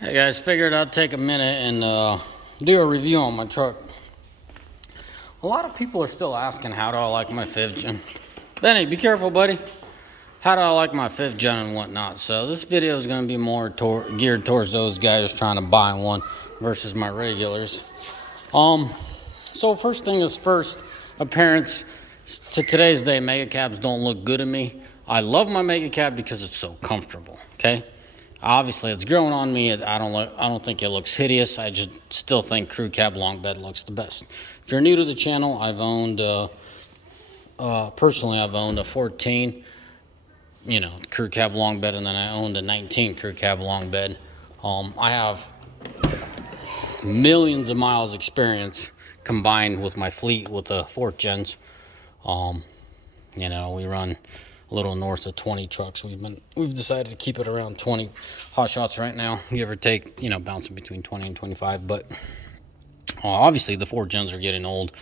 Hey guys, figured I'd take a minute and do a review on my truck. A lot of people are still asking, how do I like my 5th gen? Benny, be careful, buddy. How do I like my 5th gen and whatnot? So this video is going to be more geared towards those guys trying to buy one versus my regulars. So first thing is first, appearance. To today's day, mega cabs don't look good to me. I love my mega cab because it's so comfortable. Okay. Obviously, it's grown on me. I don't think it looks hideous. I just still think crew cab long bed looks the best. If you're new to the channel, I've owned personally, I've owned a 14, crew cab long bed, and then I owned a 19 crew cab long bed. I have millions of miles experience combined with my fleet with the 4th gens. We run a little north of 20 trucks. We've decided to keep it around 20 hot shots right now, give or take, bouncing between 20 and 25. But obviously the 4 gens are getting old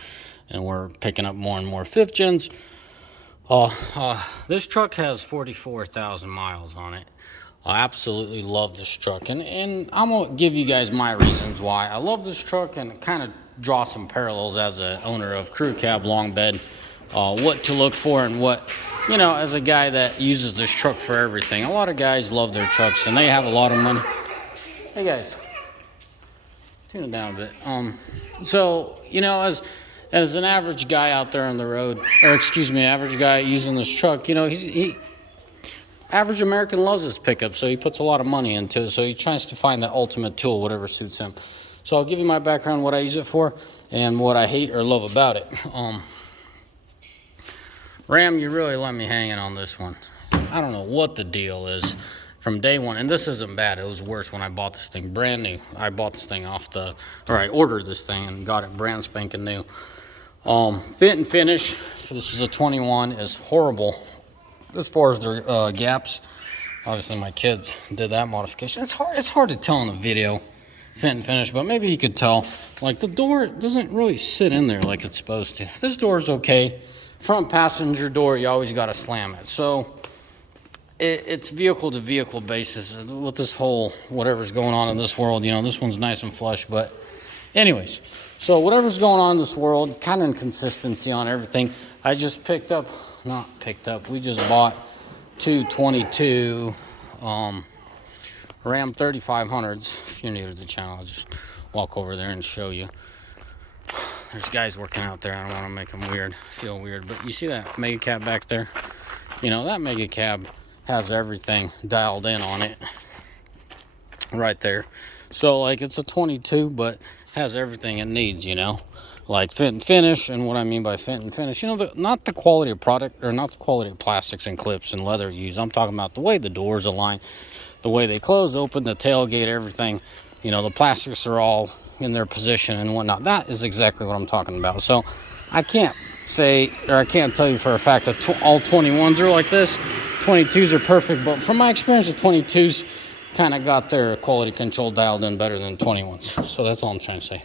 and we're picking up more and more 5th gens. This truck has 44,000 miles on it. I absolutely love this truck, and I'm gonna give you guys my reasons why I love this truck and kind of draw some parallels as an owner of crew cab long bed, what to look for and what, as a guy that uses this truck for everything. A lot of guys love their trucks and they have a lot of money. Hey guys, tune it down a bit. So as an average guy out there on the road, average guy using this truck, average American loves his pickup, so he puts a lot of money into it. So he tries to find the ultimate tool, whatever suits him. So I'll give you my background, what I use it for, and what I hate or love about it. Ram, you really let me hanging on this one. I don't know what the deal is from day one, and this isn't bad. It was worse when I bought this thing brand new. I bought this thing I ordered this thing and got it brand spanking new. Fit and finish, this is a 21, is horrible as far as their gaps. Obviously my kids did that modification. It's hard to tell in the video, fit and finish, but maybe you could tell. Like the door doesn't really sit in there like it's supposed to. This door is okay. Front passenger door, you always got to slam it. So it's vehicle to vehicle basis with this whole whatever's going on in this world. This one's nice and flush, but anyways, so whatever's going on in this world, kind of inconsistency on everything. We just bought two 22 Ram 3500s. If you're new to the channel, I'll just walk over there and show you. There's guys working out there. I don't want to make them feel weird, but you see that mega cab back there? That mega cab has everything dialed in on it right there. So like it's a 22, but has everything it needs, like fit and finish. And what I mean by fit and finish, not the quality of product or not the quality of plastics and clips and leather used. I'm talking about the way the doors align, the way they close, open, the tailgate, everything. The plastics are all in their position and whatnot. That is exactly what I'm talking about. So I can't tell you for a fact that all 21s are like this. 22s are perfect, but from my experience, the 22s kind of got their quality control dialed in better than 21s. So that's all I'm trying to say.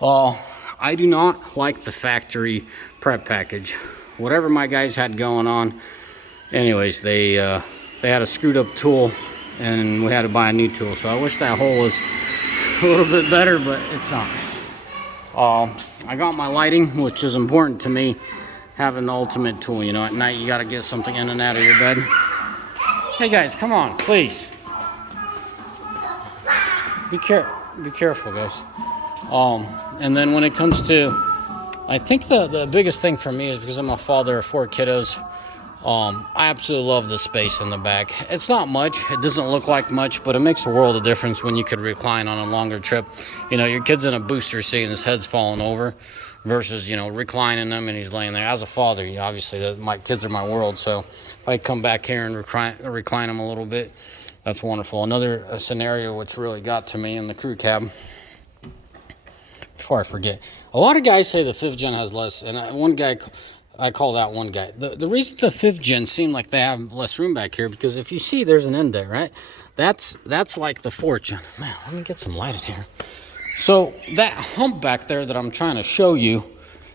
I do not like the factory prep package. Whatever my guys had going on, anyways, they had a screwed up tool and we had to buy a new tool. So I wish that hole was a little bit better, but it's not. I got my lighting, which is important to me, having the ultimate tool. At night you got to get something in and out of your bed. Hey guys, come on, please. Be careful, guys. And then when it comes to, I think the biggest thing for me is because I'm a father of 4 kiddos. I absolutely love the space in the back. It's not much. It doesn't look like much, but it makes a world of difference when you could recline on a longer trip. Your kid's in a booster seat and his head's falling over versus, reclining them and he's laying there. As a father, obviously, my kids are my world. So if I come back here and recline them a little bit, that's wonderful. Another scenario which really got to me in the crew cab, before I forget, a lot of guys say the 5th gen has less, and I call that one guy. The reason the 5th gen seem like they have less room back here, because if you see, there's an end there, right? That's like the 4th gen. Man, let me get some light in here. So that hump back there that I'm trying to show you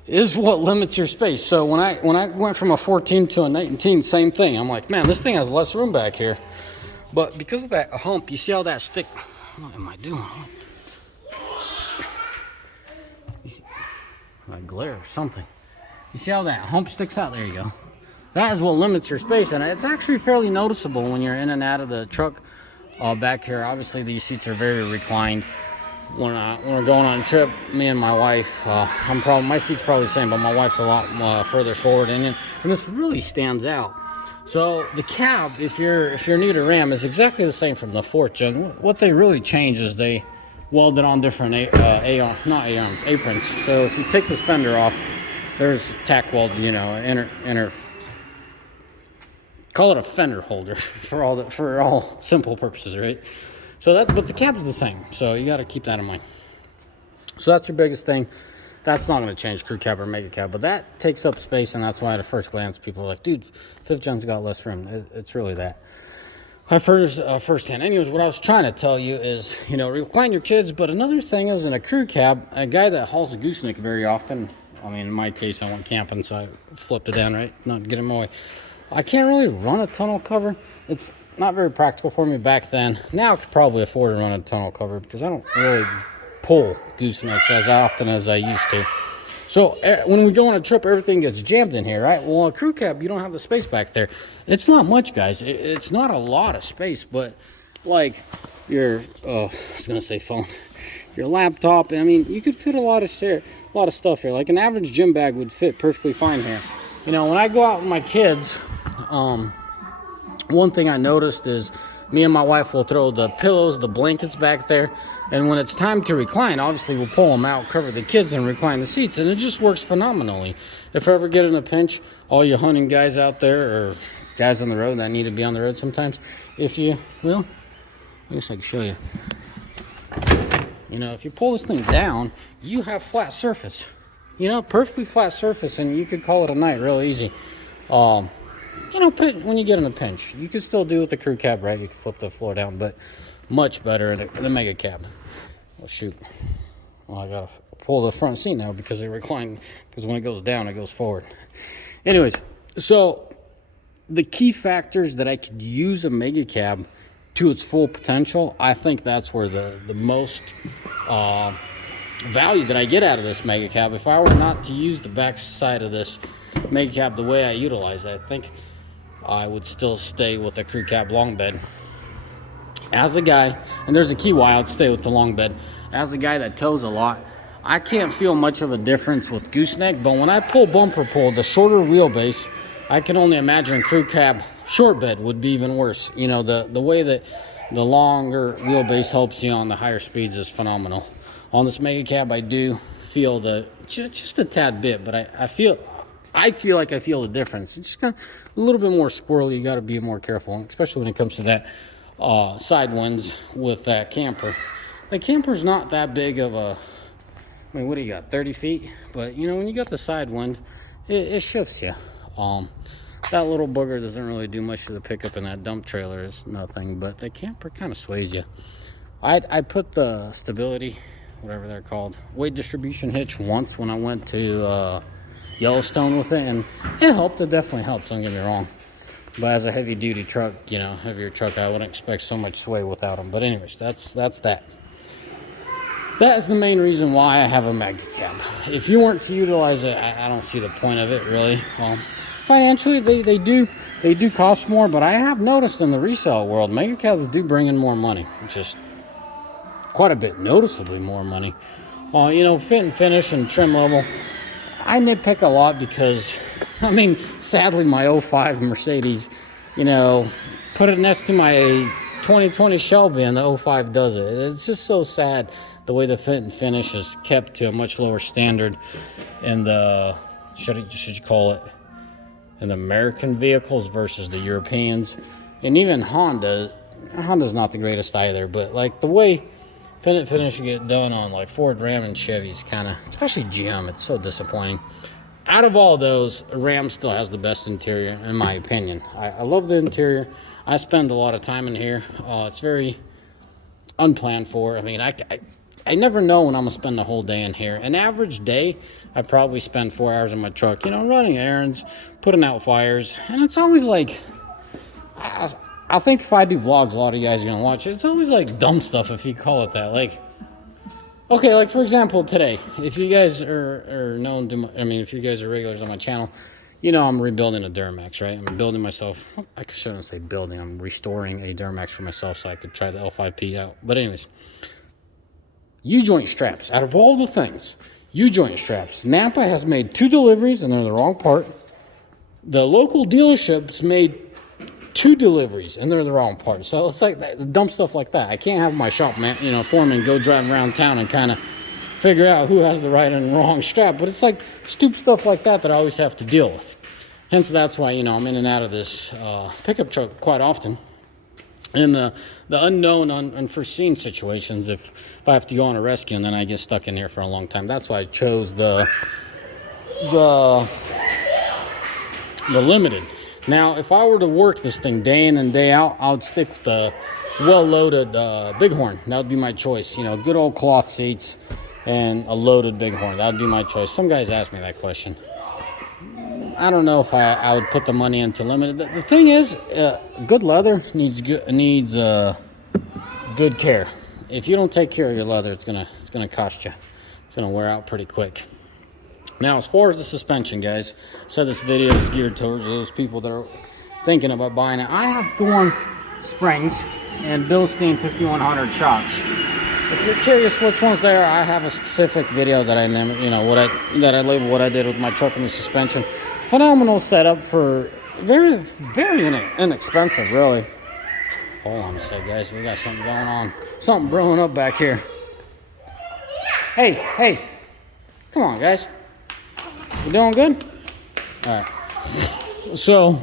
is what limits your space. So when I went from a 14 to a 19, same thing. I'm like, man, this thing has less room back here. But because of that hump, you see how that stick, what am I doing? Like glare or something. You see how that hump sticks out? There you go. That is what limits your space, and it's actually fairly noticeable when you're in and out of the truck back here. Obviously, these seats are very reclined. When we're going on a trip, me and my wife, my seat's probably the same, but my wife's a lot further forward in it, and this really stands out. So the cab, if you're new to Ram, is exactly the same from the 4th gen. What they really changed is they welded on different aprons. So if you take this fender off, there's tack weld, call it a fender holder for all simple purposes, right? So but the cab's the same, so you got to keep that in mind. So that's your biggest thing. That's not going to change crew cab or mega cab, but that takes up space, and that's why at first glance people are like, dude, 5th gen's got less room. It's really that. I've heard firsthand. Anyways, what I was trying to tell you is, recline your kids, but another thing is in a crew cab, a guy that hauls a gooseneck very often, I mean, in my case, I went camping, so I flipped it down, right? Not get in my way. I can't really run a tonneau cover. It's not very practical for me back then. Now I could probably afford to run a tonneau cover because I don't really pull goosenecks as often as I used to. So when we go on a trip, everything gets jammed in here, right? Well, a crew cab, you don't have the space back there. It's not much, guys. It's not a lot of space, but like your, I was gonna say phone, your laptop. I mean, you could fit a lot of stuff here. Like an average gym bag would fit perfectly fine here. When I go out with my kids, one thing I noticed is me and my wife will throw the pillows, the blankets back there, and when it's time to recline, obviously we'll pull them out, cover the kids, and recline the seats, and it just works phenomenally. If I ever get in a pinch, all you hunting guys out there, or guys on the road that need to be on the road sometimes, if you will, I guess I can show you. If you pull this thing down, you have flat surface. Perfectly flat surface, and you could call it a night real easy. When you get in a pinch, you can still do with the crew cab, right? You can flip the floor down, but much better in the mega cab. Oh, shoot. Well, I gotta pull the front seat now because they recline, because when it goes down, it goes forward. Anyways, so the key factors that I could use a mega cab to its full potential, I think that's where the most value that I get out of this mega cab, if I were not to use the back side of this mega cab the way I utilize it, I think I would still stay with a crew cab long bed. As a guy, and there's a key why I'd stay with the long bed, as a guy that tows a lot, I can't feel much of a difference with gooseneck, but when I pull bumper pull, the shorter wheelbase, I can only imagine crew cab short bed would be even worse. The way that the longer wheelbase helps you on the higher speeds is phenomenal. On this mega cab, I do feel just a tad bit, but I feel like I feel the difference. It's just kind of a little bit more squirrely. You got to be more careful, especially when it comes to that side winds with that camper. The camper's not that big of a, what do you got, 30 feet? But, when you got the side wind, it shifts you. That little booger doesn't really do much to the pickup, and that dump trailer is nothing, but the camper kind of sways you. I put the stability, whatever they're called, weight distribution hitch once when I went to Yellowstone with it, and it helped. It definitely helps, don't get me wrong, but as a heavy duty truck, heavier truck, I wouldn't expect so much sway without them. But anyways, that's that is the main reason why I have a mega cab. If you weren't to utilize it, I don't see the point of it really. Financially they do cost more, but I have noticed in the resale world, mega cabs do bring in more money, just quite a bit, noticeably more money. Fit and finish and trim level, I nitpick a lot because, sadly, my 05 Mercedes, put it next to my 2020 Shelby, and the 05 does it. It's just so sad the way the fit and finish is kept to a much lower standard in the, should you call it, in the American vehicles versus the Europeans. And even Honda's not the greatest either, but like the way fit and finish get done on like Ford, Ram, and Chevy's kind of, especially GM, it's so disappointing. Out of all those, Ram still has the best interior, in my opinion. I love the interior. I spend a lot of time in here. It's very unplanned for. I never know when I'm gonna spend the whole day in here. An average day, I probably spend 4 hours in my truck, running errands, putting out fires, and it's always like, I I think if I do vlogs, a lot of you guys are gonna watch it. It's always like dumb stuff, if you call it that. Like, okay, like for example, today, if you guys are known to, if you guys are regulars on my channel, you know I'm rebuilding a Duramax, right? I'm building myself. I shouldn't say building. I'm restoring a Duramax for myself so I could try the L5P out. But anyways, U-joint straps. Out of all the things, U-joint straps. Napa has made 2 deliveries and they're the wrong part. The local dealerships made 2 deliveries and they're the wrong part. So it's like that, dumb stuff like that. I can't have my shop foreman go drive around town and kind of figure out who has the right and wrong strap. But it's like stupid stuff like that I always have to deal with. Hence, that's why, I'm in and out of this pickup truck quite often. And the unknown, unforeseen situations, if I have to go on a rescue and then I get stuck in here for a long time. That's why I chose the Limited. Now, if I were to work this thing day in and day out, I would stick with the well-loaded Bighorn. That would be my choice. Good old cloth seats and a loaded Bighorn. That would be my choice. Some guys ask me that question. I don't know if I would put the money into Limited. The thing is, good leather needs good care. If you don't take care of your leather, it's gonna cost you. It's gonna wear out pretty quick. Now, as far as the suspension, guys, so this video is geared towards those people that are thinking about buying it. I have Thorn springs and Bilstein 5100 shocks. If you're curious which ones they are, I have a specific video that I label what I did with my truck and the suspension. Phenomenal setup for very, very inexpensive, really. Hold on a sec, guys. We got something going on. Something brewing up back here. Hey. Come on, guys. You doing good? All right. So,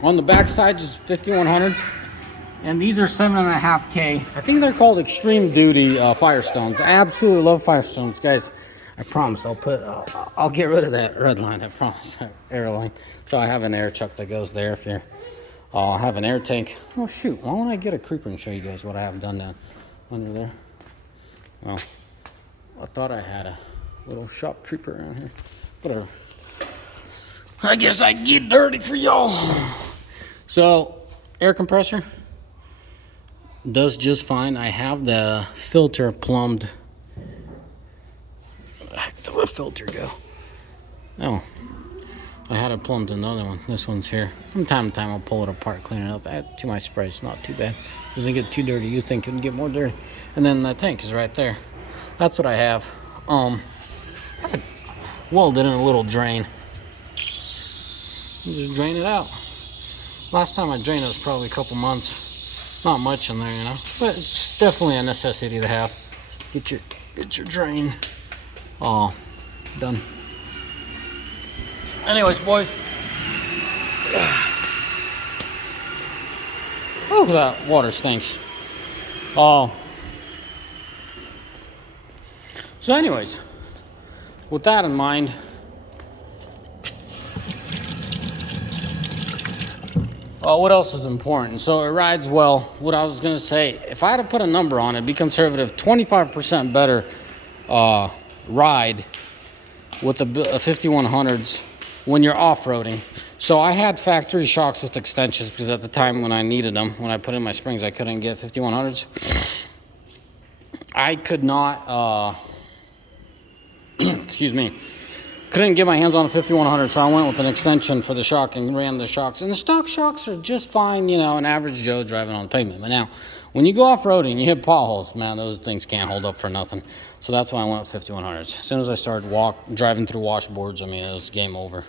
on the back side, just 5100s. And these are 7.5K. I think they're called Extreme Duty Firestones. I absolutely love Firestones, guys. I promise I'll get rid of that red line. I promise. Airline. So I have an air chuck that goes there. If you're, I have an air tank. Oh shoot! Why don't I get a creeper and show you guys what I have done down under there? Well, I thought I had a little shop creeper around here. Whatever. I guess I can get dirty for y'all. So, air compressor does just fine. I have the filter plumbed. Where the filter go? Oh, I had it plumbed another one. This one's here. From time to time, I'll pull it apart, clean it up, add to my spray. It's not too bad. Doesn't get too dirty. You think it would get more dirty. And then the tank is right there. That's what I have. I have it welded in a little drain. You just drain it out. Last time I drained it was probably a couple months. Not much in there, but it's definitely a necessity to have. Get your drain done. Anyways, boys. Oh, that water stinks. So anyways, with that in mind, what else is important? So it rides well. What I was going to say, if I had to put a number on it, be conservative, 25% better ride with the 5100s when you're off-roading. So I had factory shocks with extensions because at the time when I needed them, when I put in my springs, I couldn't get 5100s. I could not, excuse me, couldn't get my hands on a 5100, so I went with an extension for the shock and ran the shocks. And the stock shocks are just fine, an average Joe driving on the pavement. But now, when you go off-roading, you hit potholes, man, those things can't hold up for nothing. So that's why I went with 5100s. As soon as I started driving through washboards, it was game over.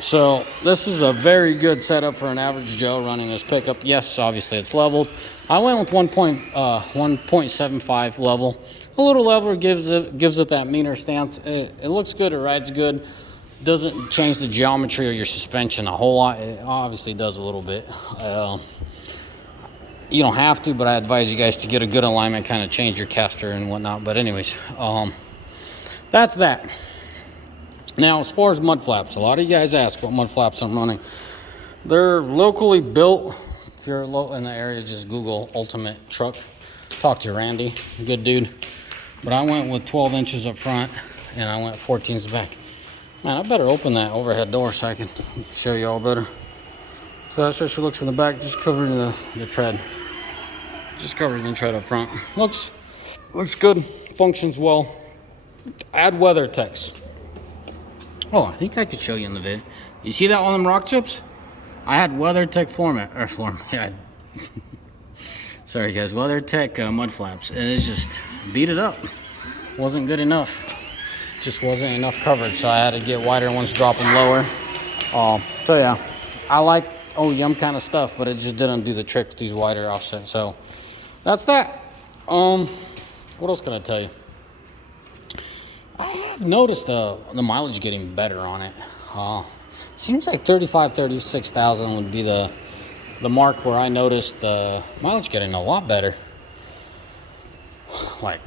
So this is a very good setup for an average Joe running his pickup. Yes, obviously it's leveled. I went with 1.75 level. A little leveler gives it that meaner stance. It looks good. It rides good. Doesn't change the geometry of your suspension a whole lot. It obviously does a little bit. You don't have to, but I advise you guys to get a good alignment, kind of change your caster and whatnot. But anyways, that's that. Now, as far as mud flaps, a lot of you guys ask what mud flaps I'm running. They're locally built. If you're in the area, just Google Ultimate Truck. Talk to Randy, good dude. But I went with 12 inches up front, and I went 14s back. Man, I better open that overhead door so I can show you all better. So that's how she looks from the back, just covered in the tread. Just covered in the tread up front. Looks good, functions well. Add weather text. Oh, I think I could show you in the vid. You see that on them rock chips? I had WeatherTech yeah. Sorry guys, WeatherTech mud flaps, and it's just beat it up. Wasn't good enough. Just wasn't enough coverage, so I had to get wider ones, drop them lower. So yeah, I like OEM kind of stuff, but it just didn't do the trick with these wider offsets. So that's that. What else can I tell you? I have noticed the mileage getting better on it. Seems like 36,000 would be the mark where I noticed the mileage getting a lot better. Like,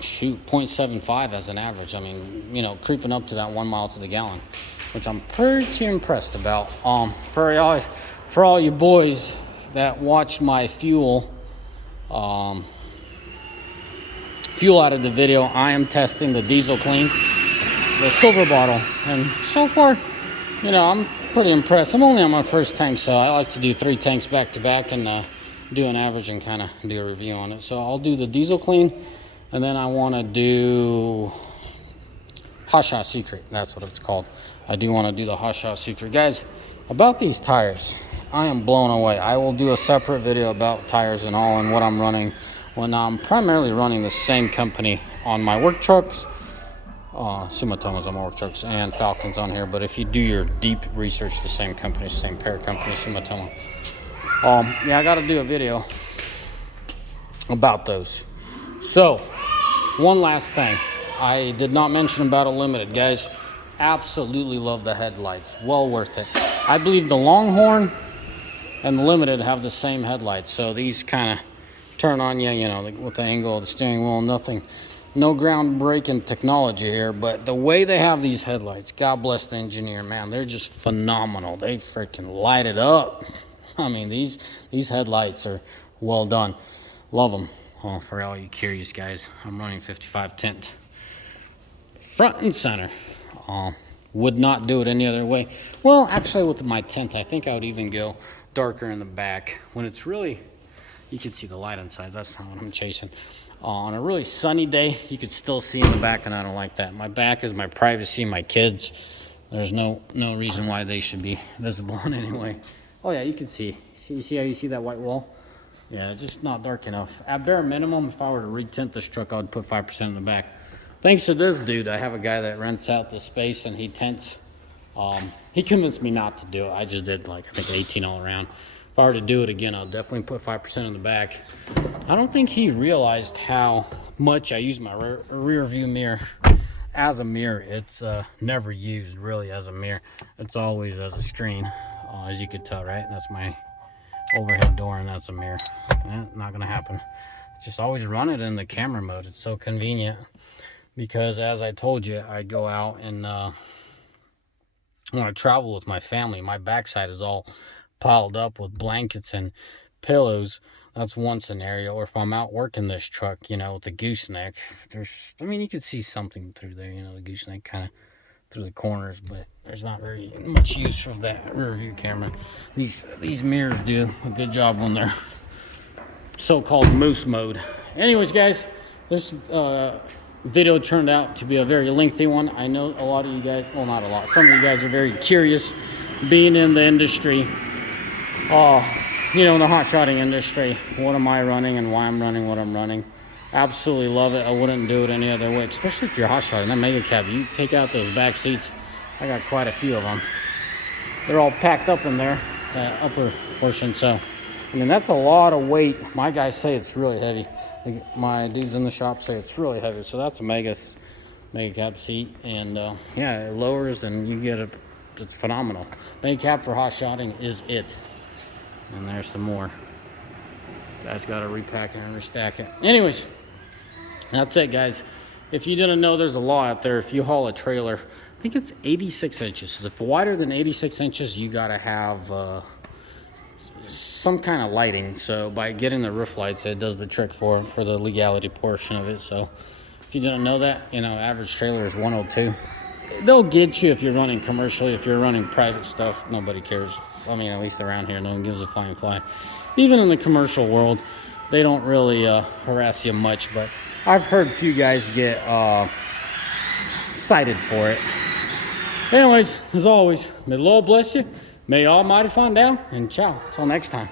shoot, 0.75 as an average. I mean, you know, creeping up to that 1 mile to the gallon, which I'm pretty impressed about. For all you boys that watched my fuel additive video, I am testing the Diesel Clean, the silver bottle, and so far, you know, I'm pretty impressed. I'm only on my first tank, so I like to do 3 tanks back to back and do an average and kind of do a review on it. So I'll do the Diesel Clean, and then I want to do Hot Shot Secret. That's what it's called. I do want to do the Hot Shot Secret. Guys, about these tires, I am blown away. I will do a separate video about tires and all and what I'm running when I'm primarily running the same company on my work trucks. Sumitomo's on my work trucks and Falcons on here. But if you do your deep research, the same company, same pair company, Sumitomo. Yeah, I got to do a video about those. So, one last thing. I did not mention about a Limited, guys. Absolutely love the headlights. Well worth it. I believe the Longhorn and the Limited have the same headlights. So these kind of turn on you, you know, with the angle of the steering wheel. No groundbreaking technology here, but the way they have these headlights, God bless the engineer, man, they're just phenomenal. They freaking light it up. I mean, these headlights are well done. Love them. Oh, for all you curious guys, I'm running 55 tint, front and center. Would not do it any other way. Well, actually, with my tint, I think I would even go darker in the back when it's really. You can see the light inside. That's not what I'm chasing. On a really sunny day, you could still see in the back, and I don't like that. My back is my privacy, my kids. There's no reason why they should be visible in any way. Oh yeah, you can see. See how you see that white wall? Yeah, it's just not dark enough. At bare minimum, if I were to retint this truck, I would put 5% in the back. Thanks to this dude, I have a guy that rents out the space and he tints. He convinced me not to do it. I just did like, I think 18 all around. If I were to do it again, I'll definitely put 5% in the back. I don't think he realized how much I use my rear view mirror as a mirror. It's never used really as a mirror. It's always as a screen, as you could tell, right? That's my overhead door, and that's a mirror. Not gonna happen. Just always run it in the camera mode. It's so convenient because, as I told you, I go out and when I travel with my family, my backside is all piled up with blankets and pillows. That's one scenario. Or if I'm out working this truck, you know, with the gooseneck, I mean, you could see something through there, you know, the gooseneck kind of through the corners, but there's not very much use for that rear view camera. These mirrors do a good job when they're so-called moose mode. Anyways, guys, this video turned out to be a very lengthy one. I know a lot of you guys, well, not a lot, some of you guys are very curious being in the industry, you know, in the hot shotting industry. What am I running and why I'm running what I'm running? Absolutely love it. I wouldn't do it any other way, especially if you're hot shotting. That mega cab, you take out those back seats. I got quite a few of them. They're all packed up in there, that upper portion. So, I mean, that's a lot of weight. My guys say it's really heavy. My dudes in the shop say it's really heavy. So that's a mega cab seat, and yeah, it lowers and you get it's phenomenal. Mega cab for hot shotting is it. And there's some more. Guys got to repack it and restack it. Anyways, that's it, guys. If you didn't know, there's a law out there. If you haul a trailer, I think it's 86 inches. If wider than 86 inches, you got to have some kind of lighting. So by getting the roof lights, it does the trick for the legality portion of it. So if you didn't know that, you know, average trailer is 102. they'll get you if you're running commercially. If you're running private stuff, nobody cares. I mean, at least around here, no one gives a flying fly. Even in the commercial world, they don't really harass you much. But I've heard a few guys get cited for it. Anyways, as always, may the Lord bless you. May Almighty find down. And ciao. Till next time.